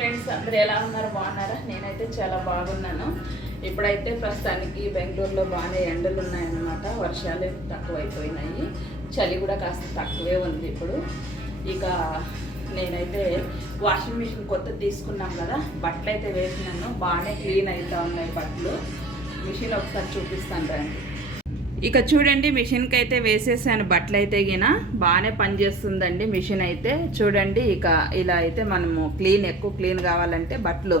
Friends అందరూ ఎలా ఉన్నారు? బాగున్నారా? నేనైతే చాలా బాగున్నాను. ఇప్పుడైతే ప్రస్తుతానికి బెంగళూరులో బాగానే ఎండలు ఉన్నాయన్నమాట. వర్షాలు తక్కువైపోయినాయి, చలి కూడా కాస్త తక్కువే ఉంది ఇప్పుడు. ఇక నేనైతే వాషింగ్ మిషన్ కొత్తది తీసుకున్నాం కదా, బట్టలు అయితే వేసినాను. బాగానే క్లీన్ అవుతూ ఉన్నాయి బట్టలు. మిషన్ ఒకసారి చూపిస్తాను రండి. ఇక చూడండి, మిషన్కి అయితే వేసేసాను బట్టలు అయితే గిన బాగానే పనిచేస్తుందండి మిషన్ అయితే. చూడండి, ఇక ఇలా అయితే మనము ఎక్కువ క్లీన్ కావాలంటే బట్టలు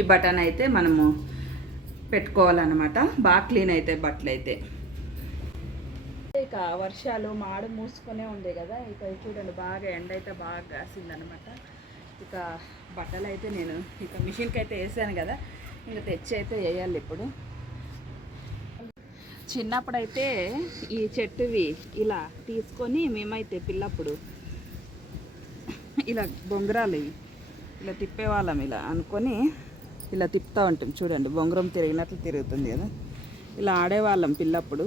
ఈ బటన్ అయితే మనము పెట్టుకోవాలన్నమాట. బాగా క్లీన్ అవుతాయి బట్టలు అయితే. ఇక వర్షాలు మాడు మూసుకొనే ఉంది కదా, ఇక చూడండి బాగా ఎండ అయితే బాగా కాసిందనమాట. ఇక బట్టలు అయితే నేను ఇక మిషన్కి అయితే వేసాను కదా, ఇంకా తెచ్చి అయితే వేయాలి ఇప్పుడు. చిన్నప్పుడైతే ఈ చెట్టువి ఇలా తీసుకొని మేమైతే పిల్లప్పుడు ఇలా బొంగరాలు ఇవి ఇలా తిప్పేవాళ్ళం. ఇలా అనుకొని ఇలా తిప్పుతూ ఉంటాం. చూడండి, బొంగరం తిరిగినట్లు తిరుగుతుంది కదా, ఇలా ఆడేవాళ్ళం పిల్లప్పుడు.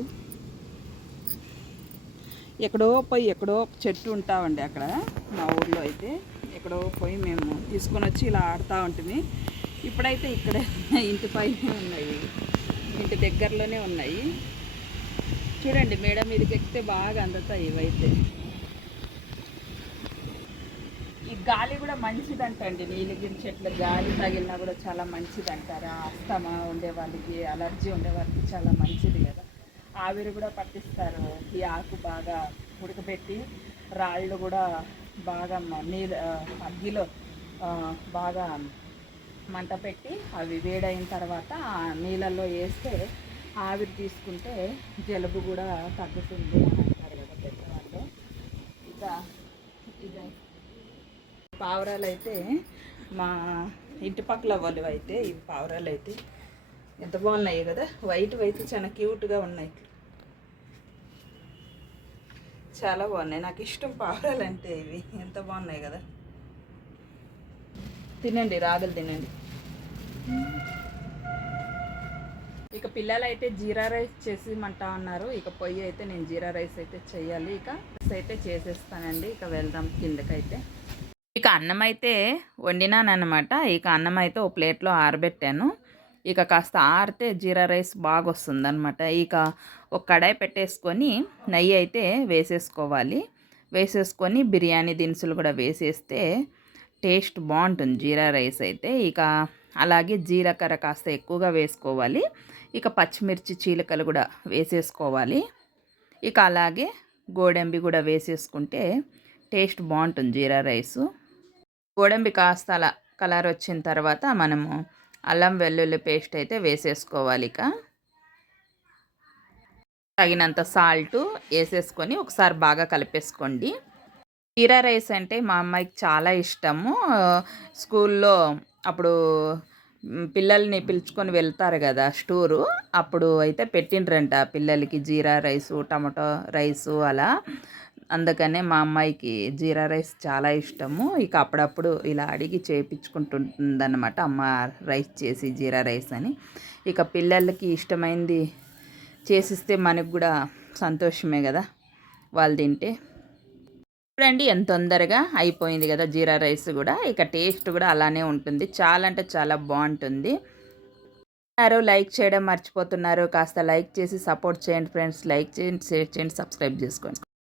ఎక్కడో చెట్టు ఉంటామండి అక్కడ మా ఊర్లో అయితే. ఎక్కడో పోయి మేము తీసుకొని వచ్చి ఇలా ఆడుతూ ఉంటుంది. ఇప్పుడైతే ఇక్కడే ఇంటి పైనే ఉన్నాయి, ఇంటి దగ్గరలోనే ఉన్నాయి. చూడండి, మేడ మీదకి ఎక్కితే బాగా అందుతాయి ఇవైతే. ఈ గాలి కూడా మంచిదంటండి, నీలగిరి చెట్ల గాలి తగిలినా కూడా చాలా మంచిది అంటారు. అస్తమా ఉండే వాళ్ళకి, అలర్జీ ఉండే వాళ్ళకి చాలా మంచిది కదా. ఆవిరి కూడా పట్టిస్తారు. ఈ ఆకు బాగా ఉడకబెట్టి రాళ్ళు కూడా బాగా అగ్గిలో బాగా మంట పెట్టి అవి వేడైన తర్వాత ఆ నీళ్ళల్లో వేస్తే ఆవిరి తీసుకుంటే జలుబు కూడా తగ్గుతుంది అని అంటారు కదా పెద్దవాళ్ళు. ఇక ఇది పావురాలు అయితే మా ఇంటి పక్కల వాళ్ళు అయితే, ఈ పావురాలు అయితే ఎంత బాగున్నాయి కదా, వైట్ అయితే చాలా క్యూట్గా ఉన్నాయి, చాలా బాగున్నాయి. నాకు ఇష్టం పావురాలు అంటే. ఇవి ఎంత బాగున్నాయి కదా. తినండి, రాగలు తినండి. ఇక పిల్లలు అయితే జీరా రైస్ చేసిమంటా ఉన్నారు. ఇక పొయ్యి అయితే నేను జీరా రైస్ అయితే చేయాలి. ఇక అయితే చేసేస్తానండి. ఇక వెళ్దాం కిందకైతే. ఇక అన్నం అయితే వండినానమాట. ఇక అన్నం అయితే ఓ ప్లేట్లో ఆరబెట్టాను. ఇక కాస్త ఆరితే జీరా రైస్ బాగా వస్తుంది అనమాట. ఇక ఒక కడాయి పెట్టేసుకొని నెయ్యి అయితే వేసేసుకోవాలి. వేసేసుకొని బిర్యానీ దినుసులు కూడా వేసేస్తే టేస్ట్ బాగుంటుంది జీరా రైస్ అయితే. ఇక అలాగే జీలకర్ర కాస్త ఎక్కువగా వేసుకోవాలి. ఇక పచ్చిమిర్చి చీలికలు కూడా వేసేసుకోవాలి. ఇక అలాగే గోడంబి కూడా వేసేసుకుంటే టేస్ట్ బాగుంటుంది జీరా రైసు. గోడంబి కాస్త అలా కలర్ వచ్చిన తర్వాత మనము అల్లం వెల్లుల్లి పేస్ట్ అయితే వేసేసుకోవాలి. ఇక తగినంత సాల్ట్ వేసేసుకొని ఒకసారి బాగా కలిపేసుకోండి. జీరా రైస్ అంటే మా అమ్మాయికి చాలా ఇష్టము. స్కూల్లో అప్పుడు పిల్లల్ని పిలుచుకొని వెళ్తారు కదా స్టూరు, అప్పుడు అయితే పెట్టిండ్రంట పిల్లలకి జీరా రైసు, టమాటో రైసు అలా. అందుకనే మా అమ్మాయికి జీరా రైస్ చాలా ఇష్టము. ఇక అప్పుడప్పుడు ఇలా అడిగి చేయించుకుంటుందన్నమాట అమ్మ రైస్ చేసి, జీరా రైస్ అని. ఇక పిల్లలకి ఇష్టమైంది చేసిస్తే మనకు కూడా సంతోషమే కదా వాళ్ళు తింటే. చూడండి ఎంత తొందరగా అయిపోయింది కదా జీరా రైస్ కూడా. ఇక టేస్ట్ కూడా అలానే ఉంటుంది, చాలా అంటే చాలా బాగుంటుంది. లైక్ చేయడం మర్చిపోతున్నారు, కాస్త లైక్ చేసి సపోర్ట్ చేయండి ఫ్రెండ్స్. లైక్ చేయండి, షేర్ చేయండి, సబ్స్క్రైబ్ చేసుకోండి.